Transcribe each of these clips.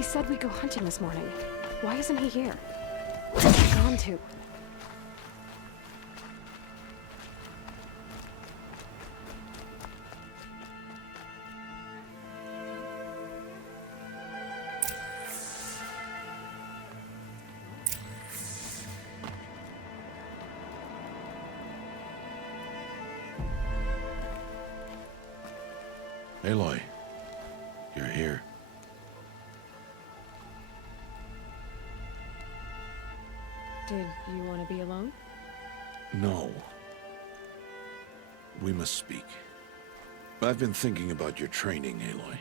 He said we'd go hunting this morning. Why isn't he here? Where's he gone to? Aloy, you're here. Did you want to be alone? No. We must speak. I've been thinking about your training, Aloy.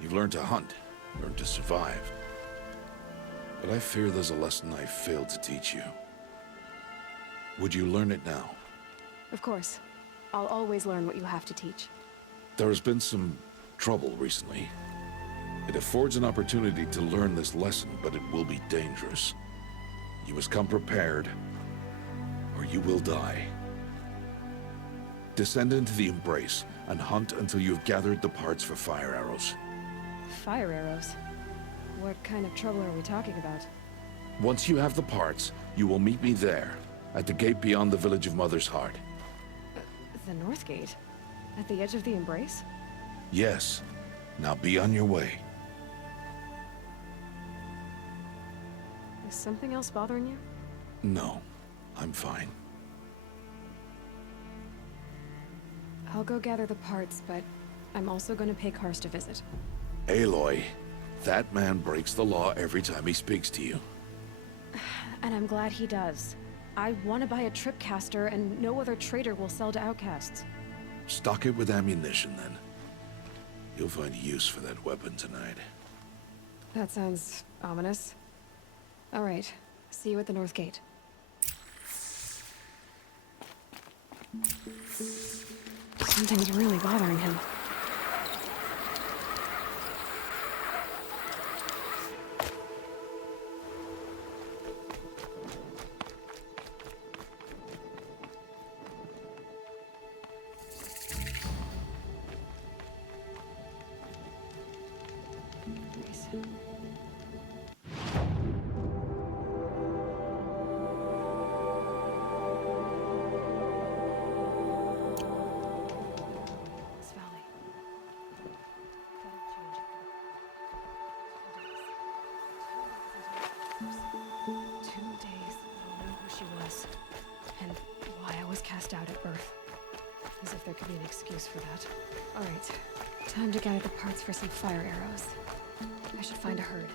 You've learned to hunt, learned to survive. But I fear there's a lesson I failed to teach you. Would you learn it now? Of course. I'll always learn what you have to teach. There has been some trouble recently. It affords an opportunity to learn this lesson, but it will be dangerous. You must come prepared, or you will die. Descend into the embrace and hunt until you have gathered the parts for fire arrows. Fire arrows? What kind of trouble are we talking about? Once you have the parts, you will meet me there, at the gate beyond the village of Mother's Heart. The North Gate? At the edge of the embrace? Yes. Now be on your way. Is something else bothering you? No, I'm fine. I'll go gather the parts, but I'm also going to pay Karst a visit. Aloy, that man breaks the law every time he speaks to you. And I'm glad he does. I want to buy a tripcaster, and no other trader will sell to outcasts. Stock it with ammunition, then. You'll find use for that weapon tonight. That sounds ominous. All right. See you at the North Gate. Something's really bothering him. Out at birth. As if there could be an excuse for that. Alright, time to gather the parts for some fire arrows. I should find a herd.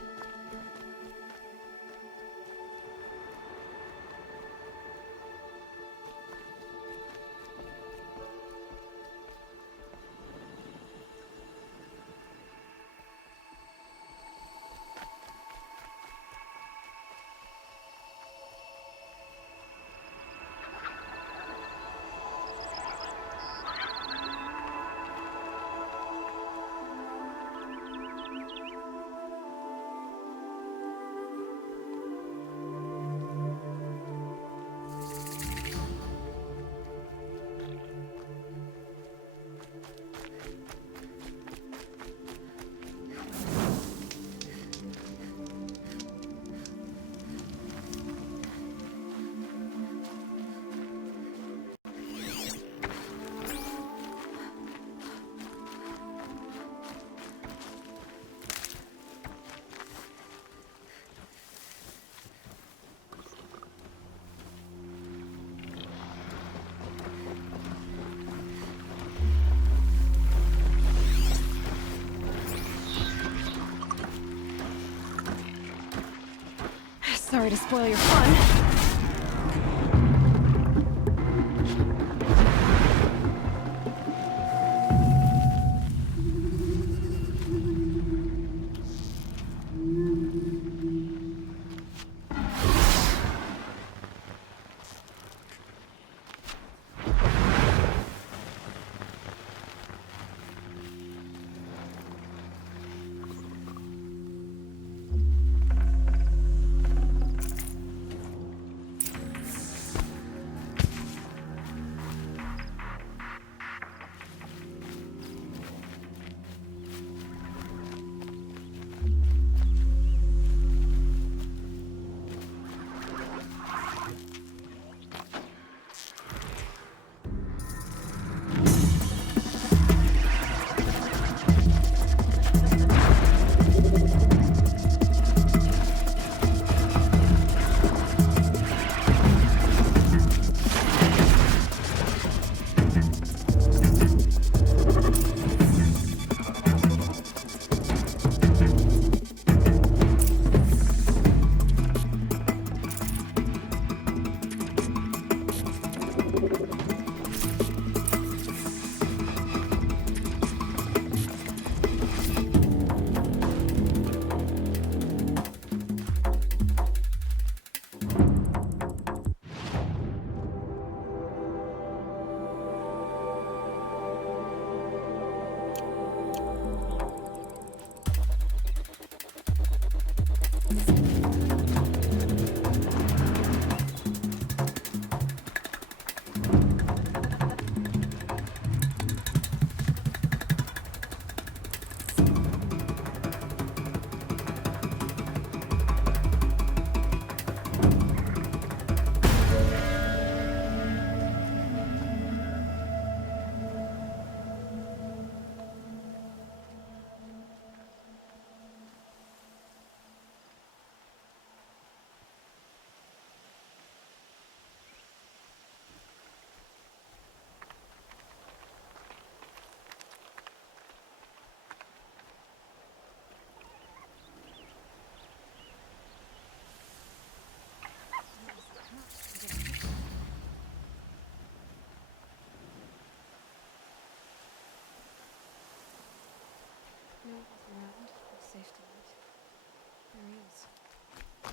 Sorry to spoil your fun.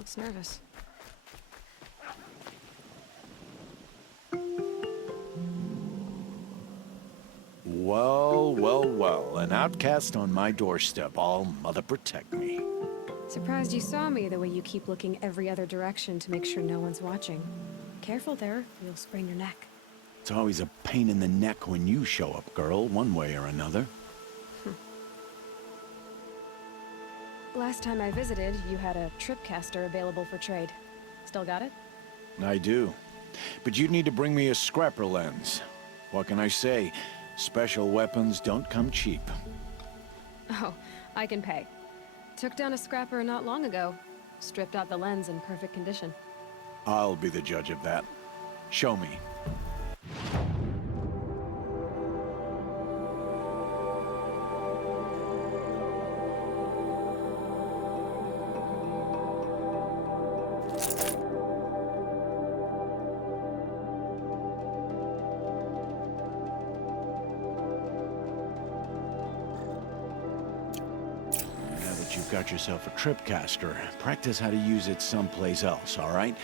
Looks nervous. Well, well, well. An outcast on my doorstep. All mother protect me. Surprised you saw me the way you keep looking every other direction to make sure no one's watching. Careful there, you'll sprain your neck. It's always a pain in the neck when you show up, girl, one way or another. Last time I visited, you had a tripcaster available for trade. Still got it? I do. But you'd need to bring me a scrapper lens. What can I say? Special weapons don't come cheap. Oh, I can pay. Took down a scrapper not long ago. Stripped out the lens in perfect condition. I'll be the judge of that. Show me. You've got yourself a tripcaster. Practice how to use it someplace else, all right?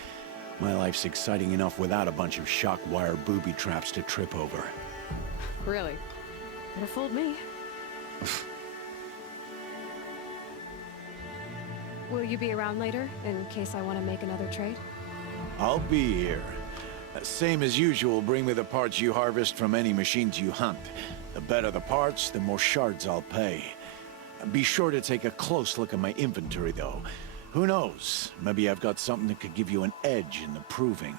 My life's exciting enough without a bunch of shock wire booby traps to trip over. Really? Could have fooled me. Will you be around later, in case I want to make another trade? I'll be here. Same as usual, bring me the parts you harvest from any machines you hunt. The better the parts, the more shards I'll pay. Be sure to take a close look at my inventory, though. Who knows? Maybe I've got something that could give you an edge in the proving.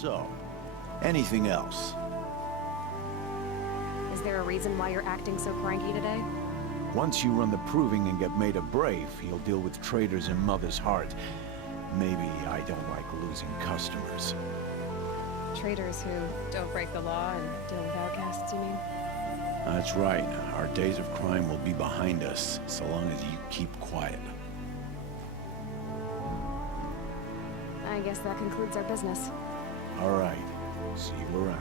So, anything else? Is there a reason why you're acting so cranky today? Once you run the proving and get made a brave, you'll deal with traitors in Mother's Heart. Maybe I don't like losing customers. Traders who don't break the law and deal with outcasts, you mean? That's right. Our days of crime will be behind us, so long as you keep quiet. I guess that concludes our business. All right. See you around.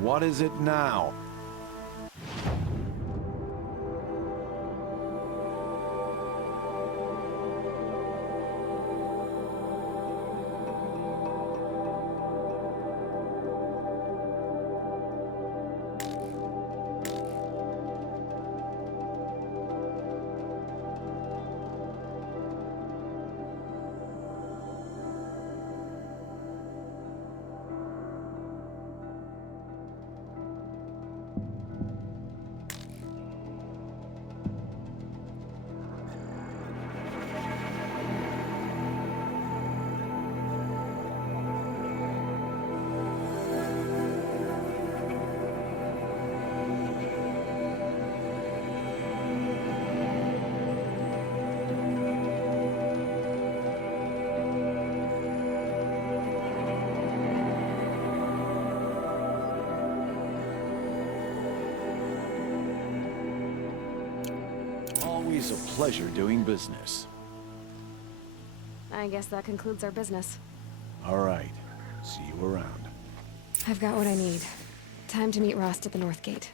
What is it now? Always a pleasure doing business. I guess that concludes our business. All right. See you around. I've got what I need. Time to meet Rost at the North Gate.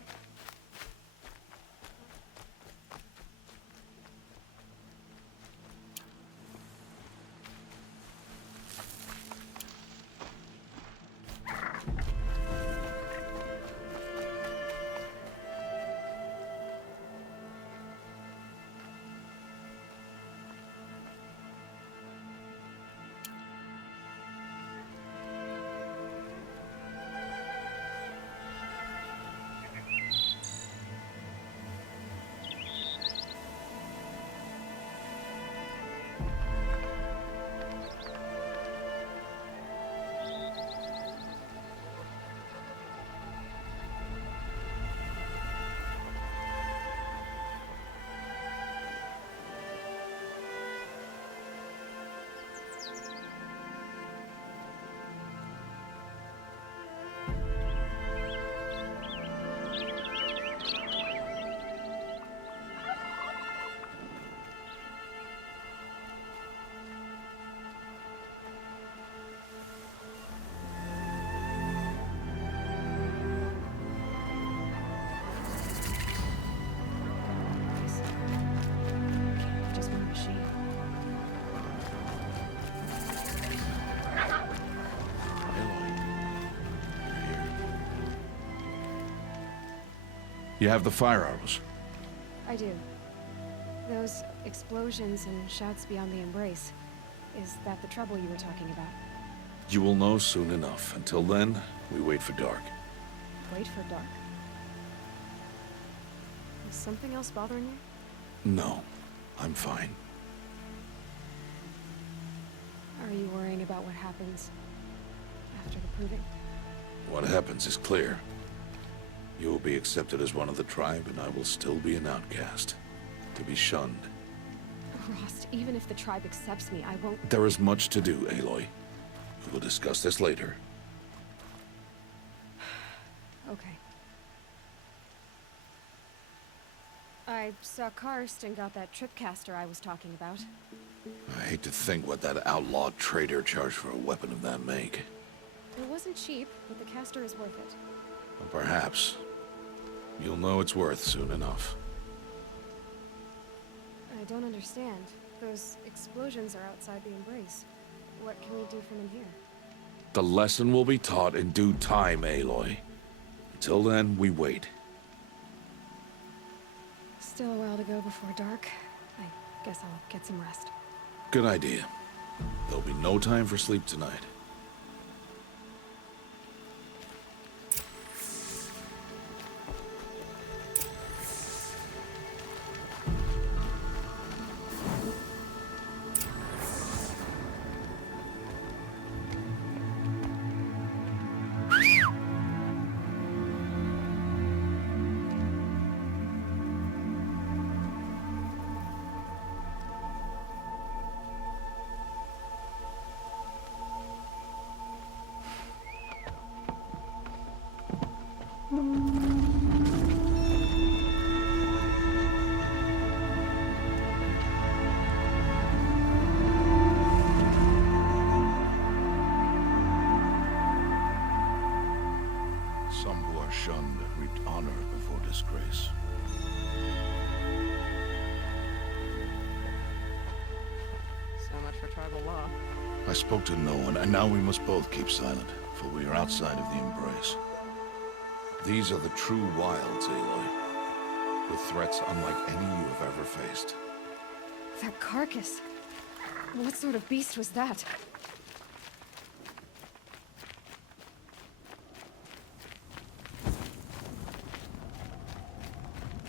You have the fire arrows. I do. Those explosions and shouts beyond the embrace. Is that the trouble you were talking about? You will know soon enough. Until then, we wait for dark. Wait for dark. Is something else bothering you? No, I'm fine. Are you worrying about what happens after the proving? What happens is clear. You will be accepted as one of the tribe, and I will still be an outcast. To be shunned. Rost, even if the tribe accepts me, I won't... There is much to do, Aloy. We will discuss this later. Okay. I saw Karst and got that tripcaster I was talking about. I hate to think what that outlaw trader charged for a weapon of that make. It wasn't cheap, but the caster is worth it. Well, perhaps. You'll know its worth soon enough. I don't understand. Those explosions are outside the embrace. What can we do from in here? The lesson will be taught in due time, Aloy. Until then, we wait. Still a while to go before dark. I guess I'll get some rest. Good idea. There'll be no time for sleep tonight. Some who are shunned reaped honor before disgrace. So much for tribal law. I spoke to no one, and now we must both keep silent, for we are outside of the embrace. These are the true wilds, Aloy, with threats unlike any you have ever faced. That carcass. What sort of beast was that?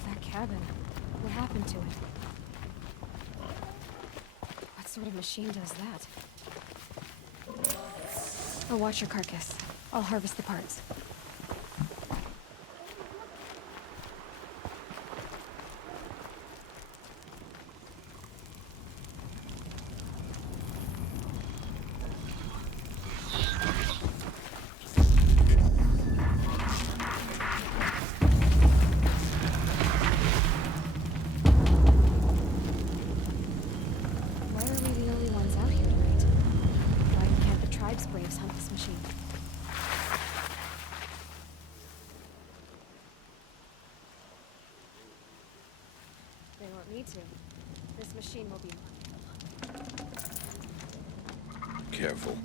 That cabin. What happened to it? What sort of machine does that? I'll watch your carcass. I'll harvest the parts. Why are we the only ones out here tonight? Why can't the tribe's braves hunt this machine? They won't need to. This machine will be mine. Careful.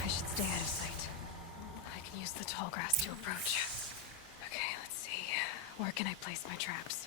I should stay out of sight. I can use the tall grass to approach. Okay, let's see. Where can I place my traps?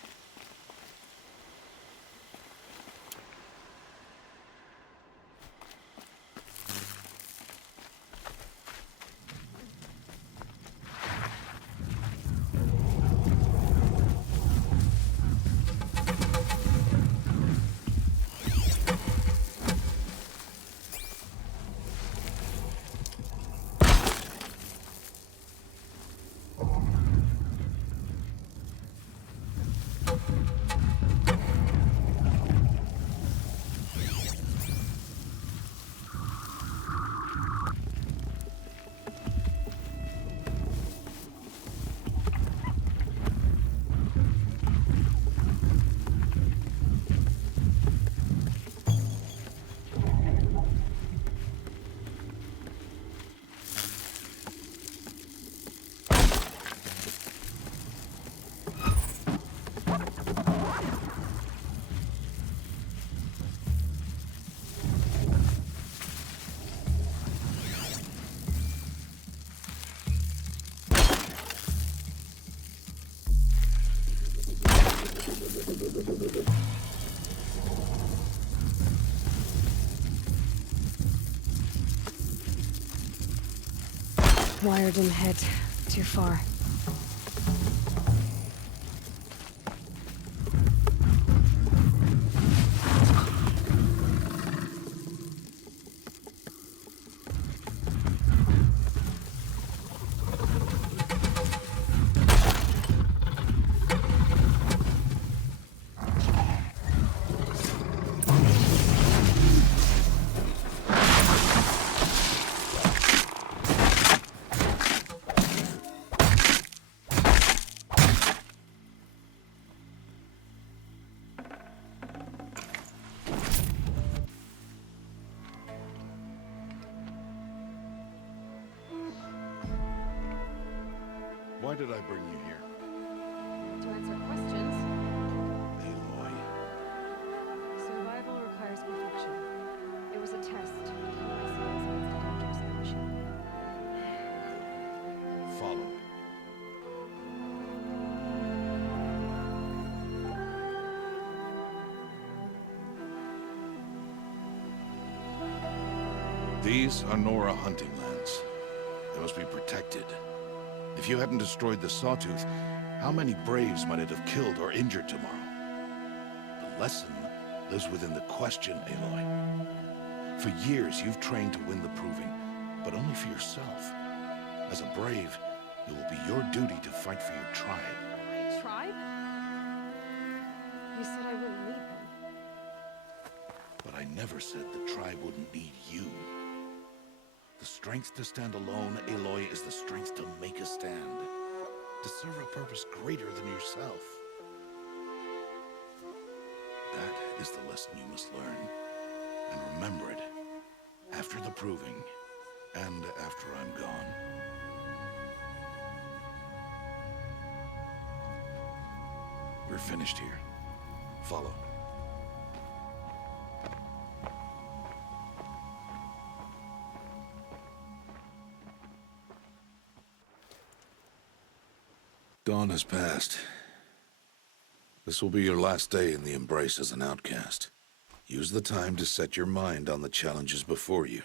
Wire didn't head too far. Why did I bring you here? To answer questions, Aloy. survival requires perfection. It was a test to keep my skills against a dangerous machine. Follow. These are Nora hunting lands. They must be protected. If you hadn't destroyed the Sawtooth, how many Braves might it have killed or injured tomorrow? The lesson lives within the question, Aloy. For years, you've trained to win the proving, but only for yourself. As a Brave, it will be your duty to fight for your tribe. My tribe? You said I wouldn't need them. But I never said the tribe wouldn't need you. The strength to stand alone, Aloy, is the strength to make a stand. To serve a purpose greater than yourself. That is the lesson you must learn. And remember it. After the proving. And after I'm gone. We're finished here. Follow. Dawn has passed. This will be your last day in the Embrace as an outcast. Use the time to set your mind on the challenges before you.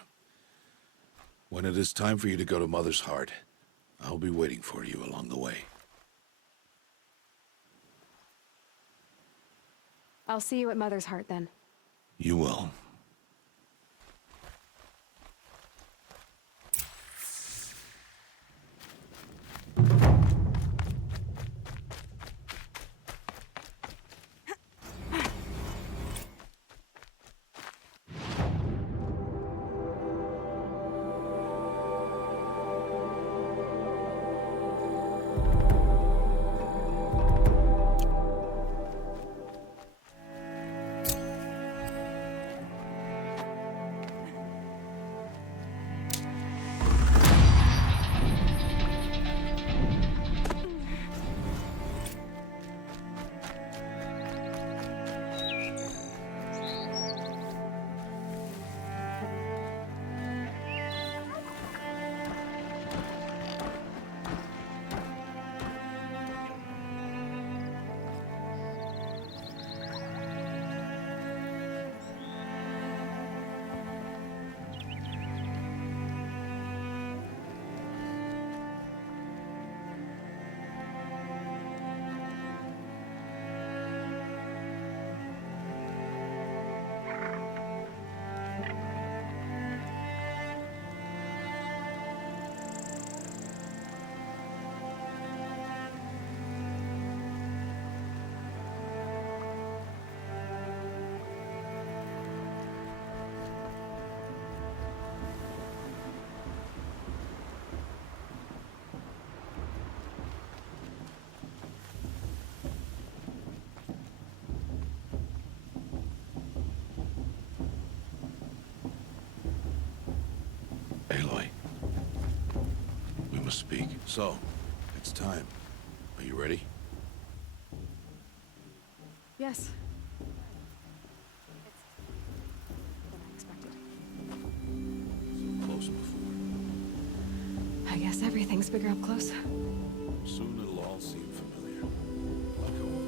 When it is time for you to go to Mother's Heart, I'll be waiting for you along the way. I'll see you at Mother's Heart then. You will. to speak. So, it's time. Are you ready? Yes. It's than I expected. So close before. I guess everything's bigger up close. Soon it'll all seem familiar. Like home.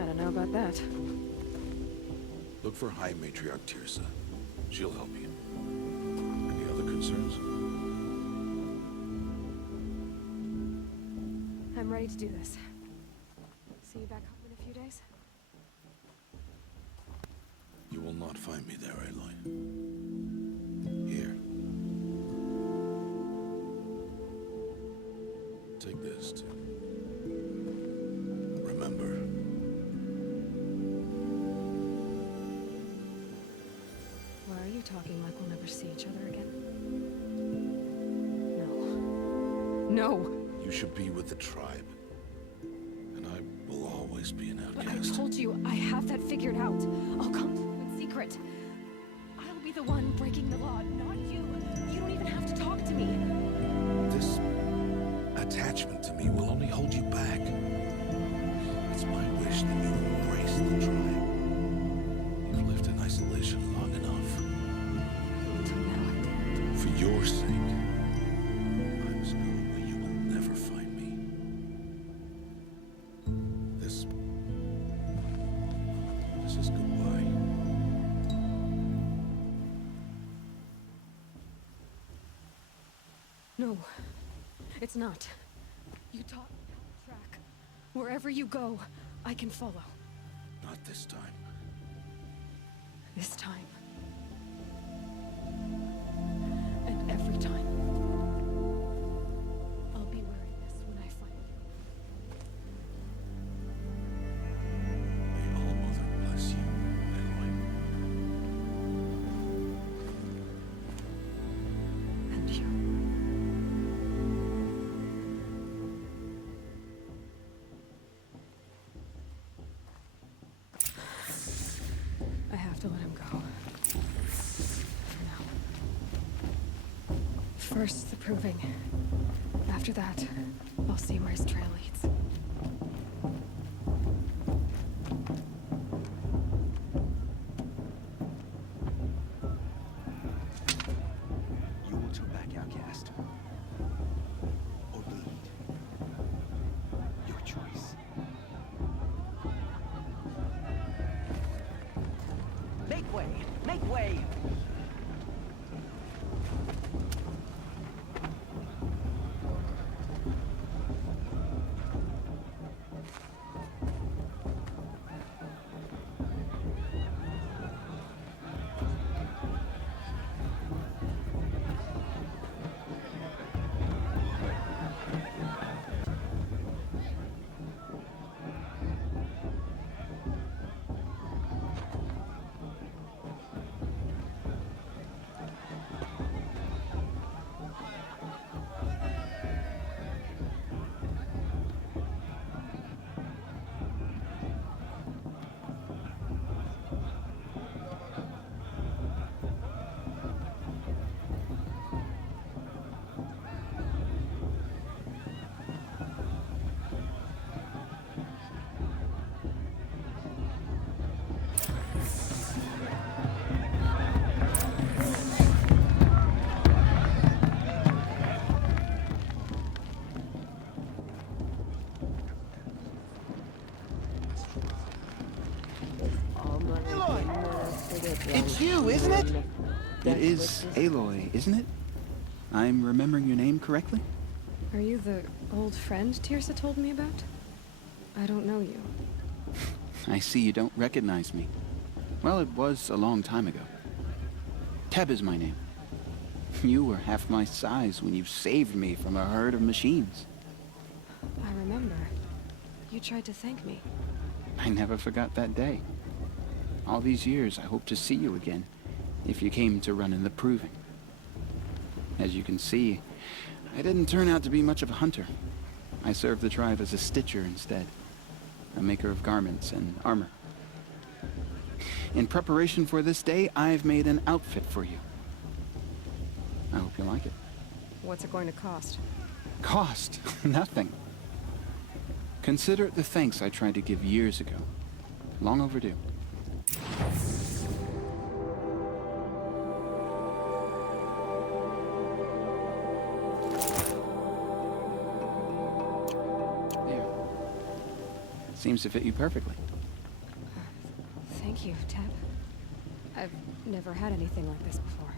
I don't know about that. Look for High Matriarch Tirsa. She'll help you. Any other concerns? I'm ready to do this. See you back home in a few days? You will not find me there, Aloy. Here. Take this too. Remember. Why are you talking like we'll never see each other again? No. No! You should be with the tribe. And I will always be an But I outcast. told you, I have that figured out. I'll come to you in secret. I'll be the one breaking the law, not you. You don't even have to talk to me. This attachment to me will only hold you back. It's my wish that you embrace the tribe. You've lived in isolation long enough. Until now. For your sake, I must go where you will never find me. This is goodbye. No, it's not. You taught me how to track. Wherever you go, I can follow. Not this time. This time. And every time. I'll be wearing this when I find you. May All Mother bless you, Aloy. And you. I have to let him go. For now. First, the proving. After that, I'll see where his trail leads. You will turn back, outcast. Or bleed. Your choice. Make way! Make way! It's you, isn't it? It is Aloy, isn't it? I'm remembering your name correctly? Are you the old friend Tirsa told me about? I don't know you. I see you don't recognize me. Well, it was a long time ago. Teb is my name. You were half my size when you saved me from a herd of machines. I remember. You tried to thank me. I never forgot that day. All these years, I hope to see you again, if you came to run in the proving. As you can see, I didn't turn out to be much of a hunter. I served the tribe as a stitcher instead, a maker of garments and armor. In preparation for this day, I've made an outfit for you. I hope you like it. What's it going to cost? Cost? Nothing. Consider it the thanks I tried to give years ago. Long overdue. There. Seems to fit you perfectly. Thank you, Tab. I've never had anything like this before.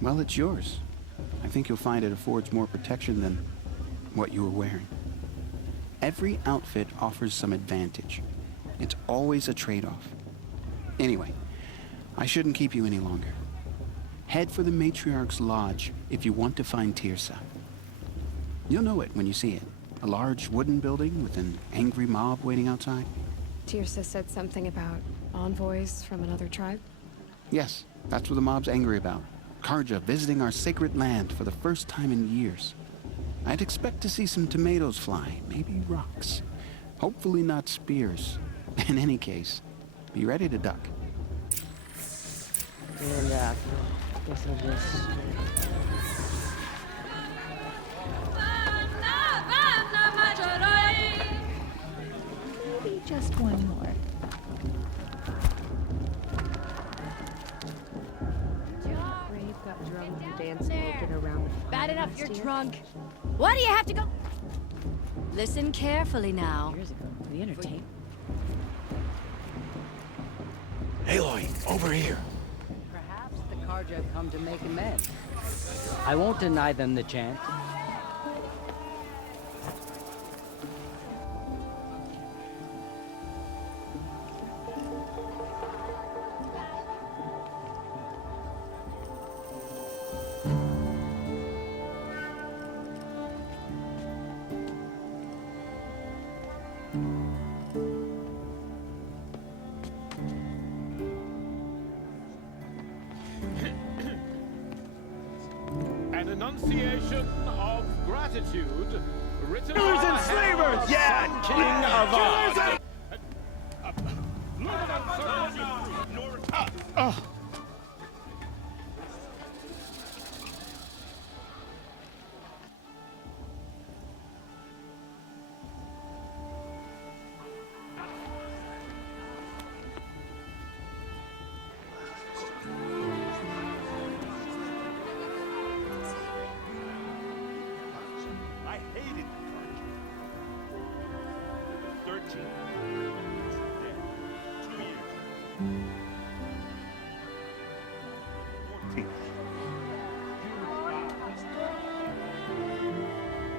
Well, it's yours. I think you'll find it affords more protection than what you were wearing. Every outfit offers some advantage. It's always a trade-off. Anyway, I shouldn't keep you any longer. Head for the Matriarch's Lodge if you want to find Tirsa. You'll know it when you see it. A large wooden building with an angry mob waiting outside. Tirsa said something about envoys from another tribe? Yes, that's what the mob's angry about. Karja visiting our sacred land for the first time in years. I'd expect to see some tomatoes fly, maybe rocks. Hopefully not spears. In any case, be ready to duck. Maybe just one more. Bad enough you're drunk. Why do you have to go? Listen carefully now. Years ago, the entertainment. Aloy, over here. Perhaps the Karja have come to make amends. I won't deny them the chance. An enunciation of gratitude written Killers by and slavers! Yeah, king of us! I hated the Karja. 13 years dead. 2 years. 14.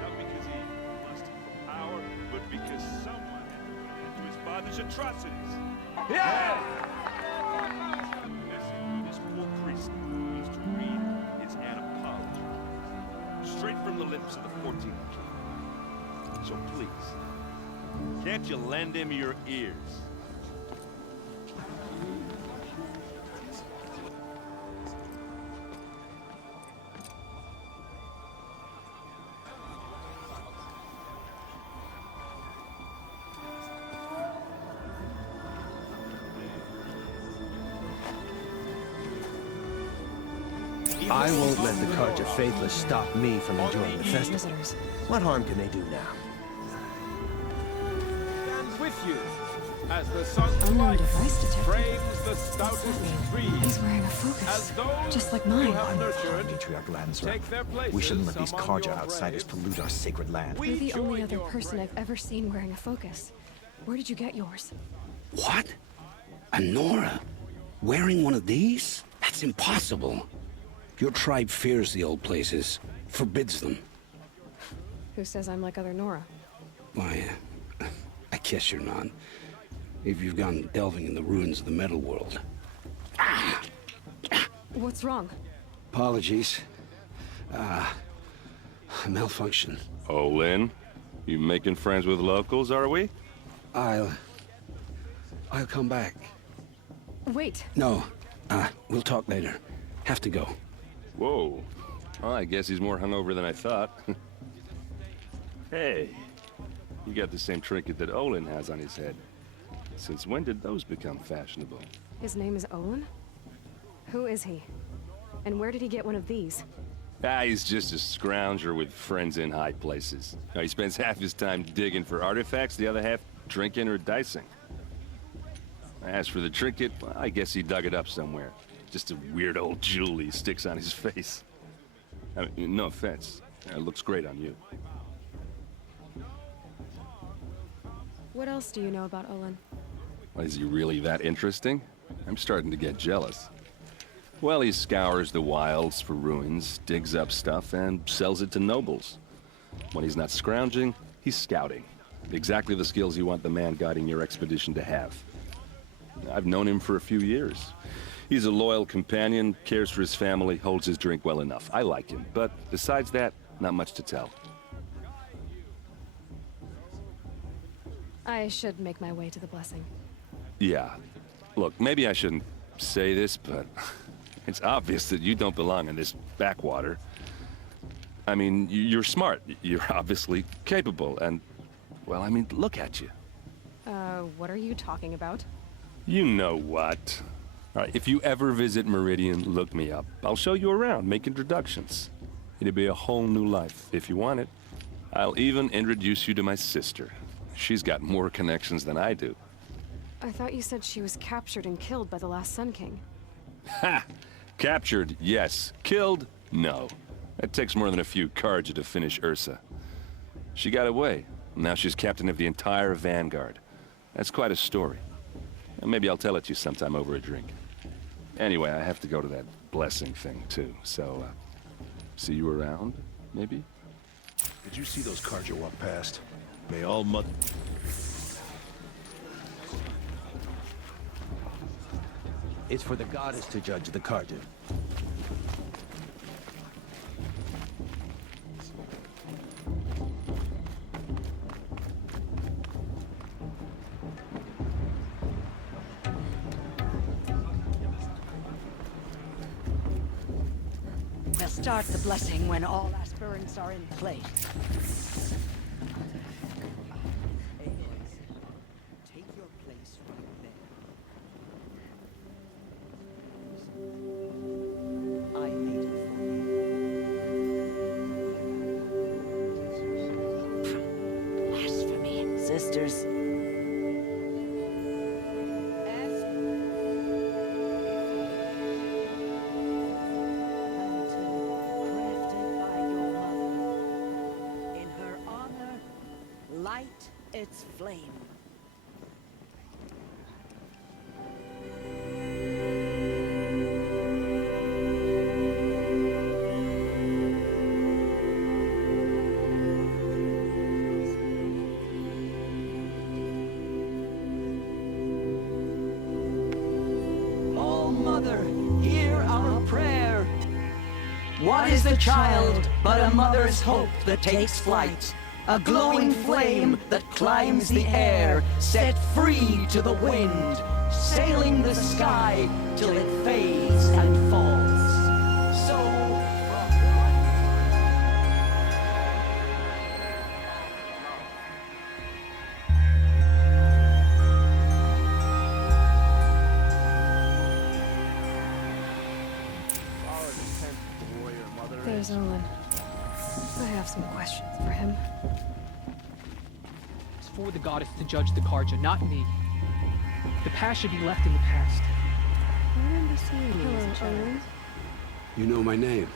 Not because he lusted for power, but because someone had put an end to his father's atrocities. Yeah! This poor priest needs to read his apology. Straight from the lips of the 14th king. So please, can't you lend him your ears? I won't let the Karja faithless stop me from enjoying the festival. Visitors. What harm can they do now? Stands with you as the sun's Unknown light device detected. frames the stoutest He's trees. wearing a As focus, those just like who mine. have nurtured Patriarch Landsra. take their places We shouldn't let these among Karja your outsiders braves. pollute our sacred land. We You're the only join other your person brave. I've ever seen wearing a focus. Where did you get yours? What? A Nora? Wearing one of these? That's impossible. Your tribe fears the old places, forbids them. Who says I'm like other Nora? Why, I guess you're not. If you've gone delving in the ruins of the metal world. What's wrong? Apologies. A malfunction. Oh, Lynn, you making friends with locals, are we? I'll come back. Wait. No, we'll talk later. Have to go. Whoa. Well, I guess he's more hungover than I thought. Hey, you got the same trinket that Olin has on his head. Since when did those become fashionable? His name is Olin? Who is he? And where did he get one of these? Ah, he's just a scrounger with friends in high places. Now, he spends half his time digging for artifacts, the other half drinking or dicing. As for the trinket, well, I guess he dug it up somewhere. Just a weird old jewel he sticks on his face. I mean, no offense. It looks great on you. What else do you know about Olin? Well, is he really that interesting? I'm starting to get jealous. Well, he scours the wilds for ruins, digs up stuff, and sells it to nobles. When he's not scrounging, he's scouting. Exactly the skills you want the man guiding your expedition to have. I've known him for a few years. He's a loyal companion, cares for his family, holds his drink well enough. I like him, but besides that, not much to tell. I should make my way to the blessing. Yeah. Look, maybe I shouldn't say this, but it's obvious that you don't belong in this backwater. I mean, you're smart. You're obviously capable, and, well, I mean, look at you. What are you talking about? You know what. All right, if you ever visit Meridian, look me up. I'll show you around, make introductions. It'll be a whole new life, if you want it. I'll even introduce you to my sister. She's got more connections than I do. I thought you said she was captured and killed by the last Sun King. Ha! Captured, yes. Killed, no. It takes more than a few carja to finish Ursa. She got away. Now she's captain of the entire Vanguard. That's quite a story. Maybe I'll tell it to you sometime over a drink. Anyway, I have to go to that blessing thing, too. So, see you around, maybe? Did you see those carja walk past? They all mud... It's for the goddess to judge the carja. We'll start the blessing when all aspirants are in place. Take your place right there. I made it for you. Blasphemy, sisters. Light its flame. Oh, Mother, hear our prayer. What is the child but a mother's hope that takes flight? A glowing flame that climbs the air, set free to the wind, sailing the sky till it fades and falls. So There's Olin. I have some questions for him. It's for the goddess to judge the carja, not me. The past should be left in the past. I remember seeing you as a child. You know my name?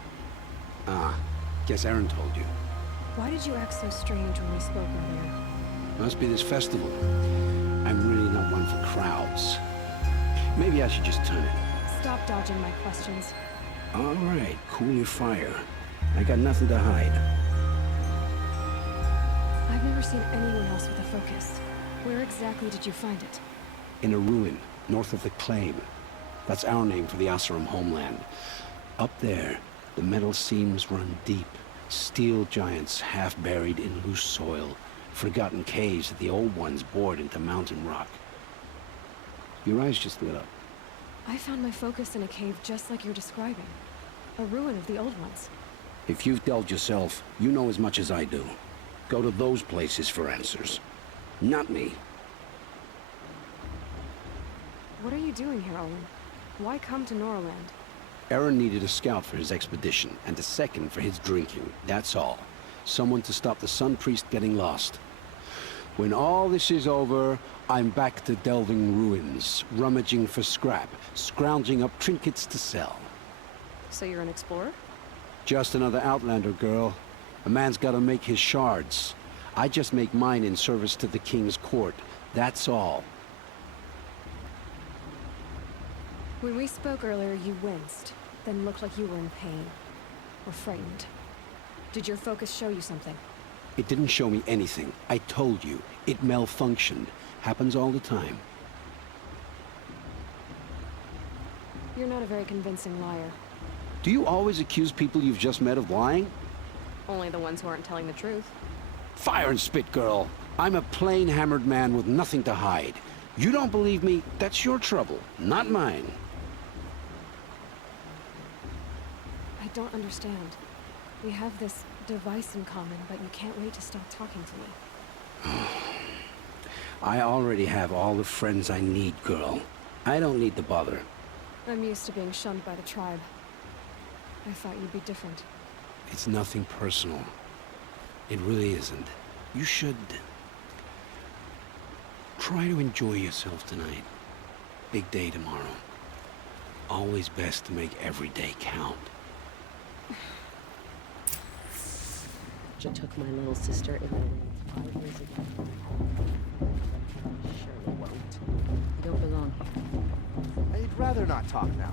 Ah, guess Aaron told you. Why did you act so strange when we spoke earlier? Must be this festival. I'm really not one for crowds. Maybe I should just turn it. Stop dodging my questions. All right, cool your fire. I got nothing to hide. I've never seen anyone else with a focus. Where exactly did you find it? In a ruin, north of the Claim. That's our name for the Asuram homeland. Up there, the metal seams run deep. Steel giants half buried in loose soil. Forgotten caves that the old ones bored into mountain rock. Your eyes just lit up. I found my focus in a cave just like you're describing. A ruin of the old ones. If you've delved yourself, you know as much as I do. Go to those places for answers. Not me. What are you doing here, Olin? Why come to Norland? Aaron needed a scout for his expedition, and a second for his drinking. That's all. Someone to stop the Sun Priest getting lost. When all this is over, I'm back to delving ruins, rummaging for scrap, scrounging up trinkets to sell. So you're an explorer? Just another Outlander, girl. A man's gotta make his shards. I just make mine in service to the King's court. That's all. When we spoke earlier, you winced, then looked like you were in pain. Or frightened. Did your focus show you something? It didn't show me anything. I told you. It malfunctioned. Happens all the time. You're not a very convincing liar. Do you always accuse people you've just met of lying? Only the ones who aren't telling the truth. Fire and spit, girl. I'm a plain hammered man with nothing to hide. You don't believe me, that's your trouble, not mine. I don't understand. We have this device in common, but you can't wait to stop talking to me. I already have all the friends I need, girl. I don't need the bother. I'm used to being shunned by the tribe. I thought you'd be different. It's nothing personal. It really isn't. You should try to enjoy yourself tonight. Big day tomorrow. Always best to make every day count. You took my little sister in the woods 5 years ago. Surely won't. You don't belong here. I'd rather not talk now.